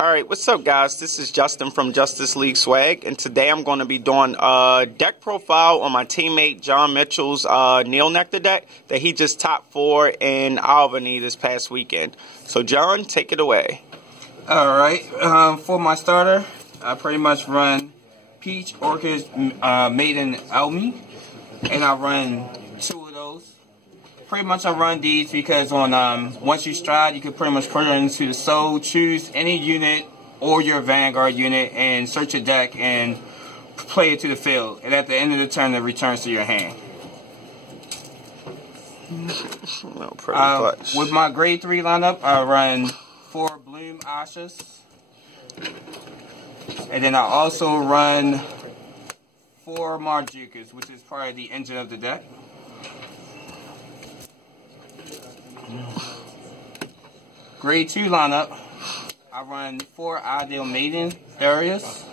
Alright, what's up guys? This is Justin from Justice League Swag, and today I'm going to be doing a deck profile on my teammate John Mitchell's Nectar deck that he just top 4 in Albany this past weekend. So John, take it away. Alright, for my starter, I pretty much run Peach Orchid made in Albany, and I run 2 of those. Pretty much I run these because on once you stride, you can pretty much put it into the soul, choose any unit or your Vanguard unit and search your deck and play it to the field. And at the end of the turn, it returns to your hand. With my grade 3 lineup, I run 4 Bloom Ashas. And then I also run 4 Marjukas, which is part of the engine of the deck. Grade 2 lineup, I run 4 Ideal Maiden areas.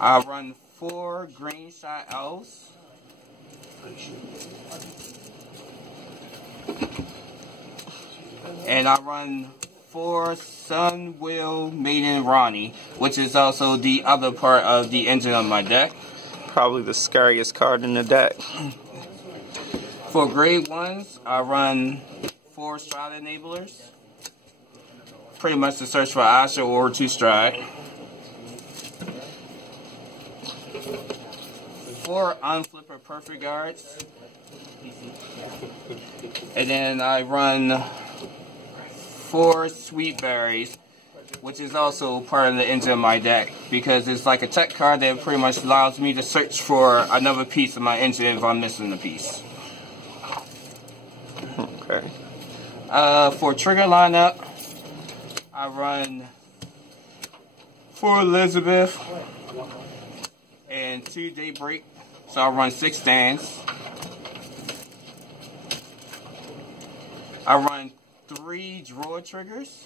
I run 4 Green Shot Elves. And I run 4 Sunwheel Maiden Ronnie, which is also the other part of the engine of my deck. Probably the scariest card in the deck. For grade 1s, I run 4 Stride Enablers. Pretty much to search for Asha or to Stride. 4 Unflipper Perfect Guards. And then I run 4 Sweet Berries, which is also part of the engine of my deck, because it's like a tech card that pretty much allows me to search for another piece of my engine if I'm missing a piece. Okay. For trigger lineup, I run 4 Elizabeth and 2 Daybreak, so I run 6 stands. I run 3 draw triggers.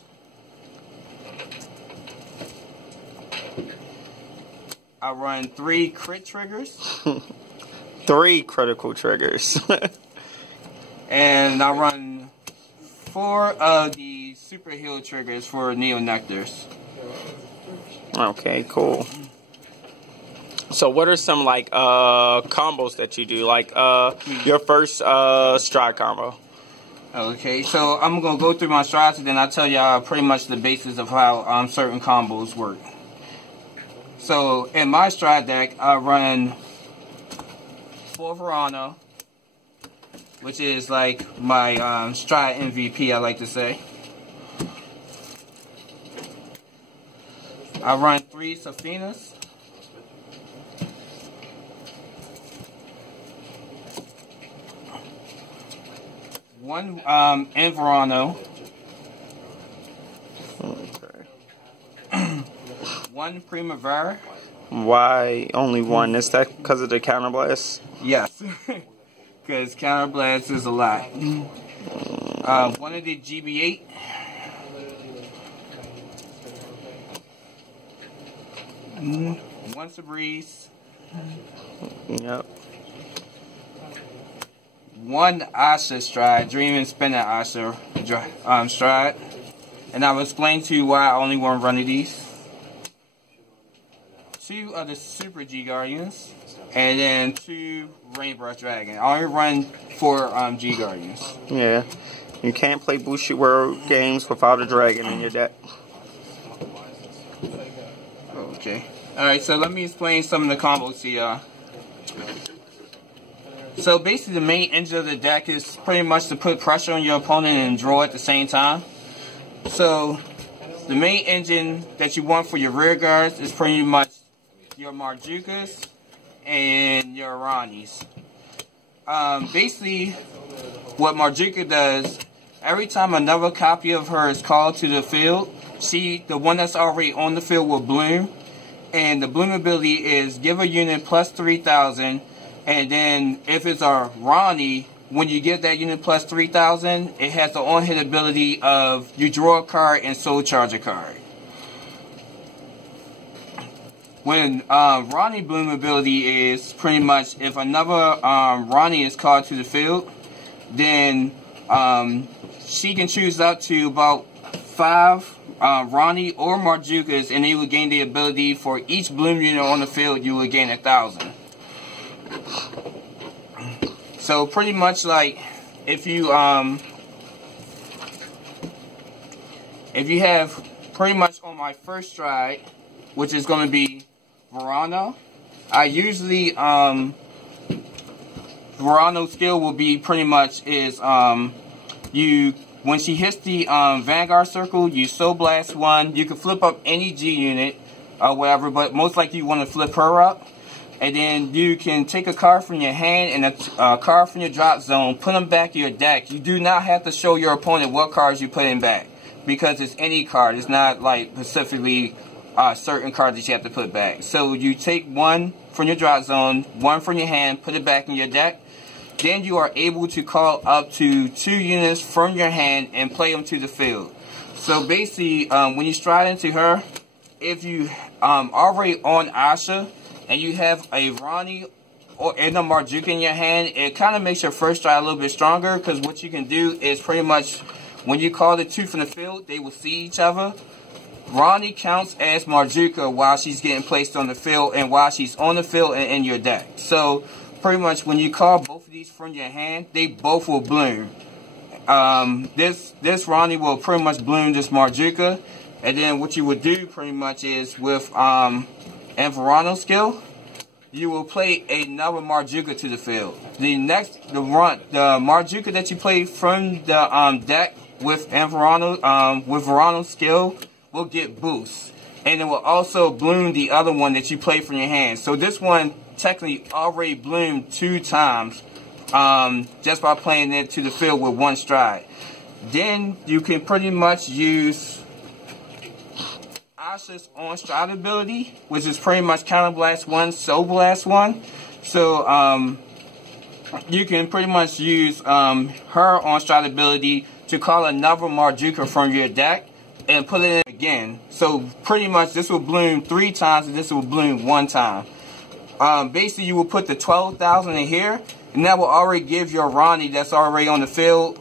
I run 3 crit triggers. 3 critical triggers. And I run 4 of the super heal triggers for Nectars. Okay, cool. So what are some like combos that you do? Like your first stride combo. Okay, so I'm gonna go through my strides and then I'll tell y'all pretty much the basis of how certain combos work. So in my stride deck, I run 4 Verano, which is like my stride MVP, I like to say. I run 3 Safinas. One Verano. Okay. 1 Primavera. Why only 1? Is that because of the counterblast? Yes. Because counterblast is a lot. 1 of the GB8. One Sabreeze. Yep. 1 Asha Stride, Dream and Spinning Asha Stride. And I will explain to you why I only want one of these. 2 of the Super G Guardians. And then 2 Rainbrush Dragon. I only run 4 G Guardians. Yeah. You can't play Bushi World games without a dragon in your deck. Okay. Alright, so let me explain some of the combos to y'all. So basically the main engine of the deck is pretty much to put pressure on your opponent and draw at the same time. So the main engine that you want for your rear guards is pretty much your Marjukas and your Ronnies. Basically what Marjuka does, every time another copy of her is called to the field, the one that's already on the field will bloom. And the bloom ability is give a unit plus 3,000. And then if it's a Ronnie, when you give that unit plus 3,000, it has the on-hit ability of you draw a card and soul charge a card. When Ronnie bloom ability is pretty much if another Ronnie is called to the field, then she can choose up to about 5 Ronnie or Marjukas, and you will gain the ability for each bloom unit on the field, you will gain 1,000. So pretty much like if you have pretty much on my first stride, which is going to be Verano, I usually Verano's skill will be pretty much is when she hits the Vanguard circle, you Soul Blast 1. You can flip up any G unit or whatever, but most likely you want to flip her up. And then you can take a card from your hand and a card from your drop zone, put them back in your deck. You do not have to show your opponent what cards you put in back, because it's any card. It's not like specifically certain cards that you have to put back. So you take one from your drop zone, one from your hand, put it back in your deck. Then you are able to call up to 2 units from your hand and play them to the field. So basically, when you stride into her, if you already on Asha and you have a Ronnie and a Marjuka in your hand, it kind of makes your first stride a little bit stronger, because what you can do is pretty much when you call the 2 from the field, they will see each other. Ronnie counts as Marjuka while she's getting placed on the field and while she's on the field and in your deck. So pretty much when you call both of these from your hand, they both will bloom. This Ronnie will pretty much bloom this Marjuka, and then what you would do pretty much is with Verano skill, you will play another Marjuka to the field. The Marjuka that you play from the deck with Verano skill will get boosts, and it will also bloom the other one that you play from your hand. So this one technically already bloomed 2 times just by playing it to the field with 1 stride. Then you can pretty much use Asha's on stride ability, which is pretty much Counter Blast 1, Soul Blast 1. So you can pretty much use her on stride ability to call another Marjuka from your deck and put it in again. So pretty much this will bloom 3 times and this will bloom 1 time. Basically, you will put the 12,000 in here, and that will already give your Ronnie that's already on the field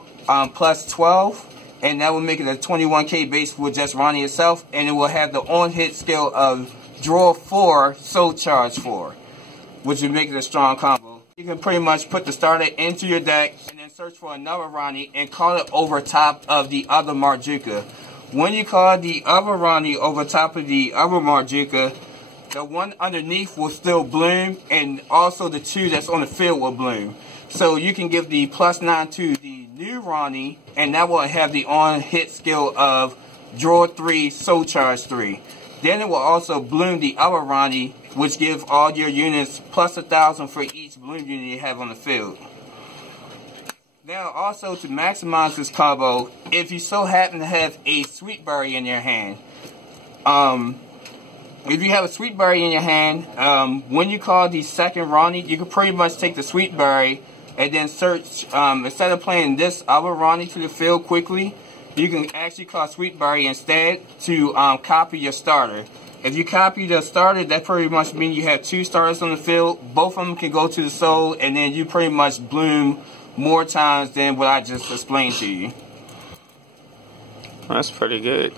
plus 12, and that will make it a 21k base with just Ronnie itself, and it will have the on-hit skill of draw 4, soul charge 4, which will make it a strong combo. You can pretty much put the starter into your deck and then search for another Ronnie and call it over top of the other Marjuka. When you call the other Ronnie over top of the other Marjuka, the one underneath will still bloom, and also the 2 that's on the field will bloom. So you can give the +9 to the new Ronnie, and that will have the on-hit skill of draw 3, soul charge 3. Then it will also bloom the other Ronnie, which give all your units plus 1,000 for each bloom unit you have on the field. Now also to maximize this combo, if you so happen to have a Sweet Berry in your hand, if you have a Sweet Berry in your hand, when you call the second Ronnie, you can pretty much take the Sweet Berry and then search, instead of playing this other Ronnie to the field quickly, you can actually call Sweet Berry instead to copy your starter. If you copy the starter, that pretty much means you have 2 starters on the field. Both of them can go to the soul, and then you pretty much bloom more times than what I just explained to you. That's pretty good.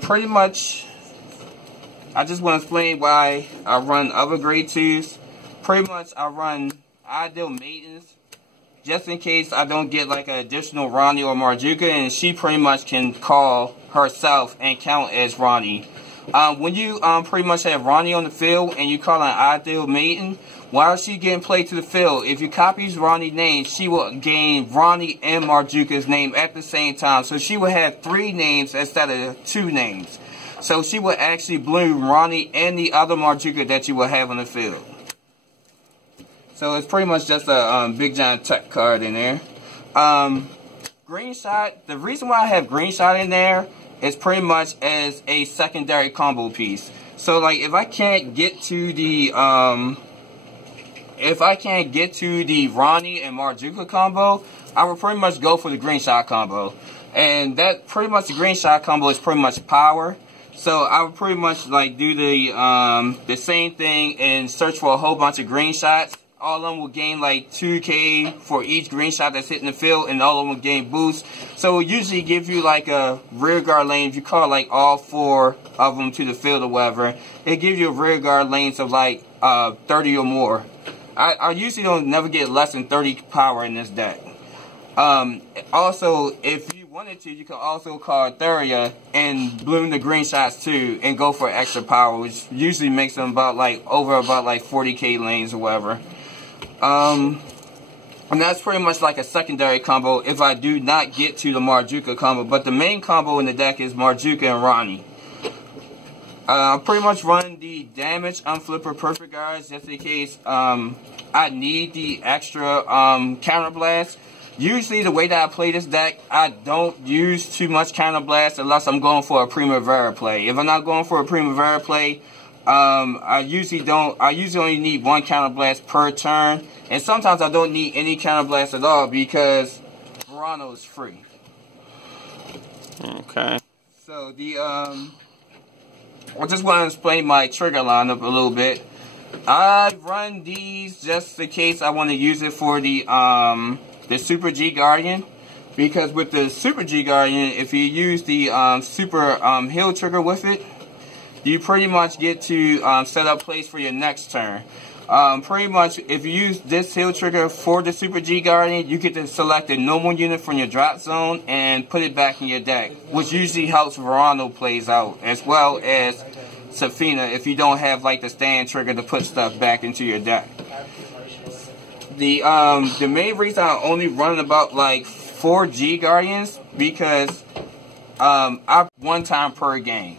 Pretty much, I just want to explain why I run other grade 2s. Pretty much, I run Ideal Maidens just in case I don't get like an additional Ronnie or Marjuka, and she pretty much can call herself and count as Ronnie. When you pretty much have Ronnie on the field and you call an Ideal Maiden, while she getting played to the field, if you copy Ronnie's name, she will gain Ronnie and Marjuka's name at the same time. So she will have 3 names instead of 2 names. So she will actually bloom Ronnie and the other Marjuka that you will have on the field. So it's pretty much just a big giant tech card in there. Green Shot, the reason why I have Green Shot in there is pretty much as a secondary combo piece. So like if I can't get to the Ronnie and Marjuka combo, I would pretty much go for the Green Shot combo. And that pretty much the Green Shot combo is pretty much power. So I would pretty much like do the same thing and search for a whole bunch of green shots All of them will gain like 2k for each green shot that's hitting the field, and all of them will gain boost. So it usually gives you like a rear guard lane. If you call like all 4 of them to the field or whatever, it gives you a rear guard lanes of like 30 or more. I usually don't never get less than 30 power in this deck. Also, if you wanted to, you could also call Theria and bloom the green shots too, and go for extra power, which usually makes them about like 40k lanes or whatever. And that's pretty much like a secondary combo if I do not get to the Marjuka combo. But the main combo in the deck is Marjuka and Ronnie. I pretty much run the damage unflipper perfect guards just in case I need the extra counter blast. Usually the way that I play this deck, I don't use too much counter blast unless I'm going for a Primavera play. If I'm not going for a Primavera play, I usually only need 1 counter blast per turn, and sometimes I don't need any counter blast at all because Verano is free. Okay. So I just want to explain my trigger lineup a little bit. I run these just in case I want to use it for the Super G Guardian, because with the Super G Guardian, if you use the Super Heal trigger with it, you pretty much get to set up plays for your next turn. Pretty much, if you use this heal trigger for the Super G Guardian, you get to select a normal unit from your drop zone and put it back in your deck, which usually helps Verano plays out, as well as Safina if you don't have like the stand trigger to put stuff back into your deck. The main reason I only run about like 4 G Guardians because I 1 time per game.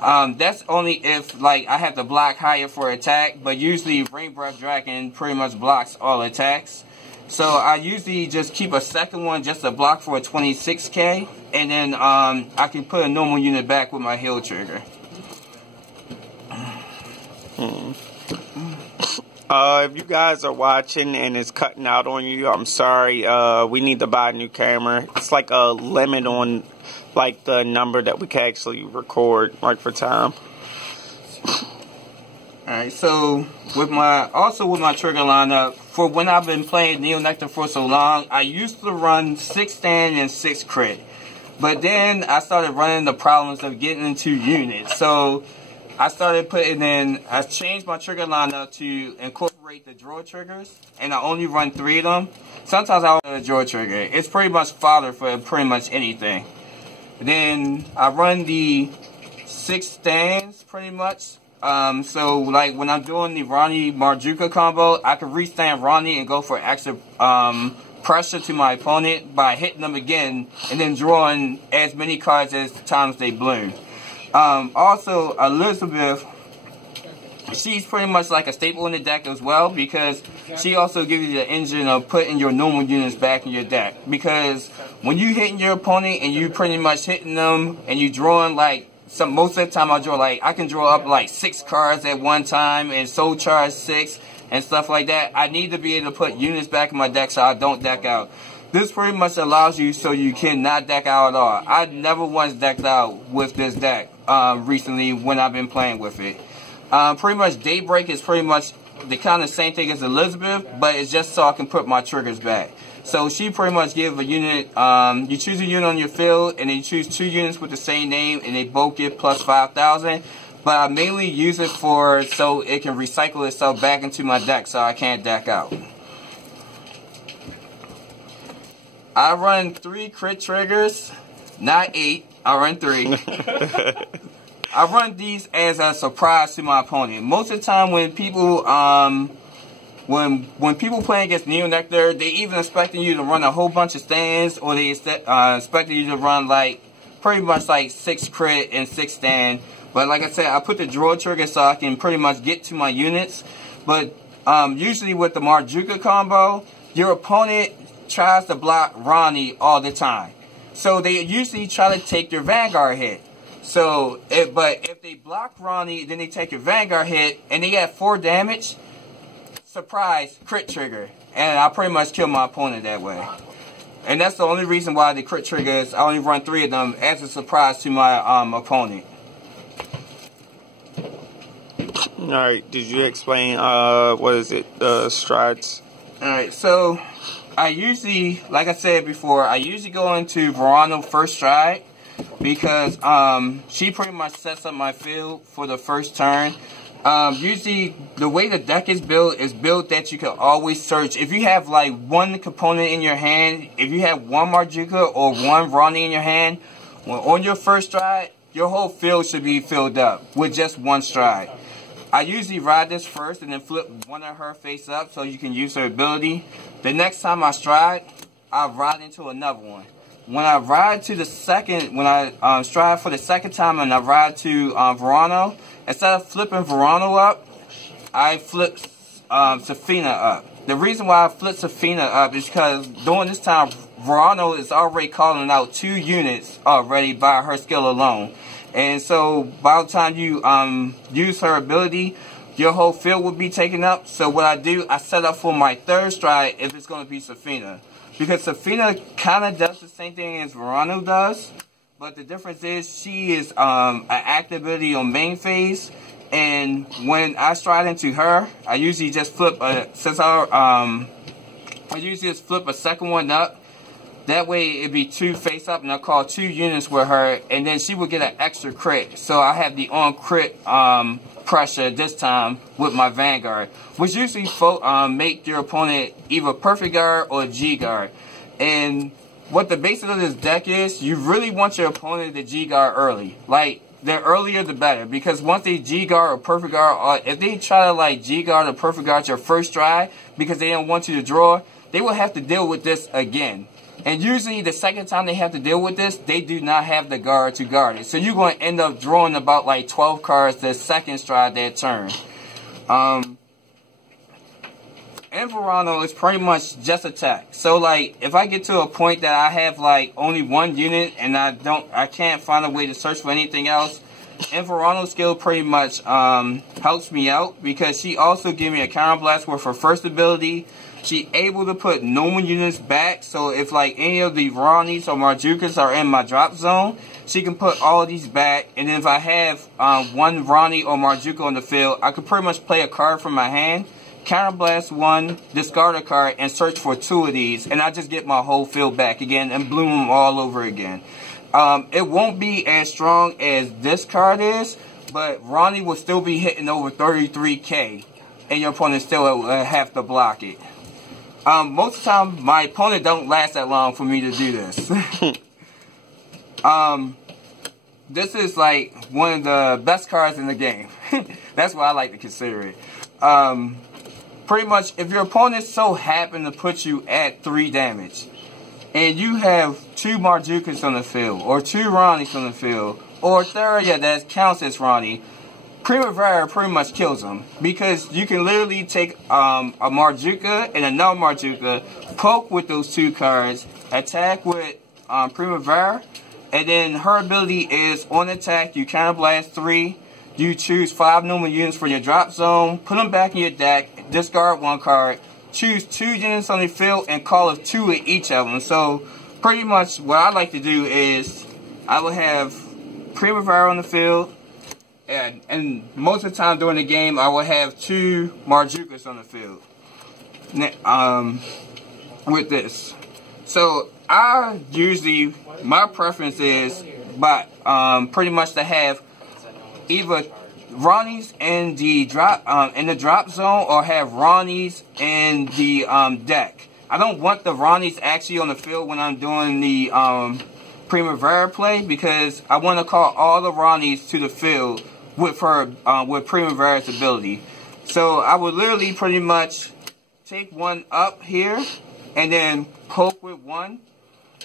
That's only if like I have to block higher for attack, but usually Rain Breath Dragon pretty much blocks all attacks. So I usually just keep a second one just to block for a 26k, and then I can put a normal unit back with my heal trigger. If you guys are watching and it's cutting out on you, I'm sorry. We need to buy a new camera. It's like a limit on like the number that we can actually record, like for time. Alright, so with my trigger lineup, for when I've been playing Nectar for so long, I used to run 6 stand and 6 crit. But then I started running the problems of getting into units. So I changed my trigger lineup to incorporate the draw triggers, and I only run 3 of them. Sometimes I run a draw trigger. It's pretty much fodder for pretty much anything. Then I run the 6 stands pretty much. So like when I'm doing the Ronnie Marjuka combo, I can restand Ronnie and go for extra pressure to my opponent by hitting them again and then drawing as many cards as times they bloom. Also, Elizabeth, she's pretty much like a staple in the deck as well, because she also gives you the engine of putting your normal units back in your deck. Because when you hitting your opponent and you pretty much hitting them and you drawing like most of the time I can draw up like 6 cards at one time and soul charge 6 and stuff like that. I need to be able to put units back in my deck so I don't deck out. This pretty much allows you so you cannot deck out at all. I never once decked out with this deck recently when I've been playing with it. Pretty much Daybreak is pretty much the kind of same thing as Elizabeth, but it's just so I can put my triggers back. So she pretty much give a unit, you choose a unit on your field, and then you choose 2 units with the same name, and they both get plus 5,000. But I mainly use it so it can recycle itself back into my deck so I can't deck out. I run 3 crit triggers, not 8. I run 3. I run these as a surprise to my opponent. Most of the time when people when people play against Nectar, they even expecting you to run a whole bunch of stands, or they expecting you to run like pretty much like 6 crit and 6 stand. But like I said, I put the draw trigger so I can pretty much get to my units. But usually with the Marjuka combo, your opponent tries to block Ronnie all the time. So they usually try to take your Vanguard hit. So, but if they block Ronnie, then they take your Vanguard hit, and they have 4 damage, surprise, crit trigger. And I pretty much kill my opponent that way. And that's the only reason why the crit triggers, I only run 3 of them as a surprise to my opponent. Alright, did you explain, what is it, strides? Alright, so I usually, like I said before, I usually go into Verano first stride because she pretty much sets up my field for the first turn. Usually, the way the deck is built that you can always search. If you have like one component in your hand, if you have one Marjuka or one Ronnie in your hand, well, on your first stride, your whole field should be filled up with just one stride. I usually ride this first and then flip one of her face up so you can use her ability. The next time I stride, I ride into another one. When I ride to the second, when I stride for the second time and I ride to Verano, instead of flipping Verano up, I flip Safina up. The reason why I flip Safina up is because during this time, Verano is already calling out 2 units already by her skill alone. And so by the time you use her ability, your whole field will be taken up. So what I do, I set up for my third stride if it's going to be Safina. Because Safina kind of does the same thing as Verano does. But the difference is she is an active ability on main phase. And when I stride into her, I usually just flip a second one up. That way it'd be 2 face up and I'll call 2 units with her and then she would get an extra crit. So I have the on crit pressure this time with my Vanguard. Which usually make your opponent either perfect guard or G guard. And what the basis of this deck is, you really want your opponent to G guard early. Like, the earlier the better. Because once they G guard or perfect guard, or if they try to like G guard or perfect guard your first stride because they don't want you to draw, they will have to deal with this again. And usually the second time they have to deal with this, they do not have the guard to guard it. So you're going to end up drawing about like 12 cards the second stride that turn. And Verano is pretty much just attack. So like if I get to a point that I have like only 1 unit and I can't find a way to search for anything else, and Verano's skill pretty much helps me out because she also gives me a counter blast with her first ability. She able to put normal units back, so if like any of the Ronnies or Marjukas are in my drop zone, she can put all of these back. And then if I have one Ronnie or Marjuka on the field, I could pretty much play a card from my hand, counterblast 1, discard a card, and search for 2 of these, and I just get my whole field back again and bloom them all over again. It won't be as strong as this card is, but Ronnie will still be hitting over 33k, and your opponent still will have to block it. Most of the time, my opponent don't last that long for me to do this. This is like one of the best cards in the game. That's why I like to consider it. Pretty much, if your opponent so happen to put you at 3 damage, and you have 2 Marjukas on the field, or 2 Ronnies on the field, or Theria that counts as Ronnie, Primavera pretty much kills them. Because you can literally take a Marjuka and another Marjuka, poke with those 2 cards, attack with Primavera, and then her ability is on attack, you counterblast 3, you choose 5 normal units for your drop zone, put them back in your deck, discard 1 card, choose 2 units on the field, and call of 2 at each of them. So pretty much what I like to do is I will have Primavera on the field, and most of the time during the game I will have 2 Marjukas on the field with this. So I usually, my preference is pretty much to have either Ronnies in the drop zone or have Ronnies in the deck. I don't want the Ronnies actually on the field when I'm doing the Primavera play because I want to call all the Ronnies to the field with her with Primavera's ability. So I would literally pretty much take 1 up here and then poke with 1.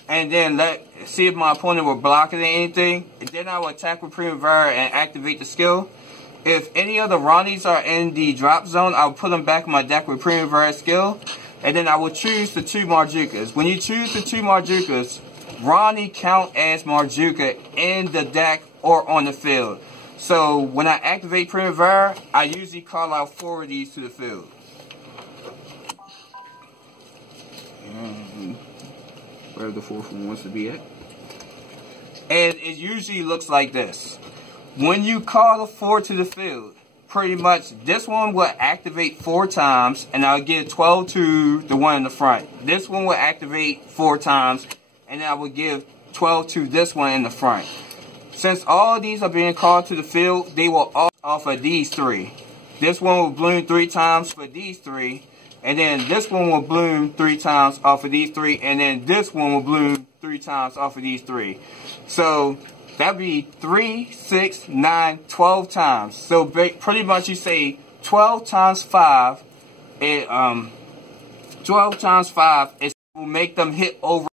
And then see if my opponent will block it or anything. And then I will attack with Primavera and activate the skill. If any of the Ronnies are in the drop zone, I'll put them back in my deck with Primavera skill. And then I will choose the 2 Marjukas. When you choose the 2 Marjukas, Ronnie count as Marjuka in the deck or on the field. So when I activate Primavera, I usually call out 4 of these to the field. Where the 4th one wants to be at. And it usually looks like this. When you call the 4 to the field, pretty much this one will activate 4 times, and I'll give 12 to the one in the front. This one will activate 4 times, and then I will give 12 to this one in the front. Since all of these are being called to the field, they will all off of these 3. This one will bloom 3 times for these 3, and then this one will bloom 3 times off of these 3, and then this one will bloom 3 times off of these 3. So that'd be 3, 6, 9, 12 times. So pretty much you say 12 times 5. 12 times 5 will make them hit over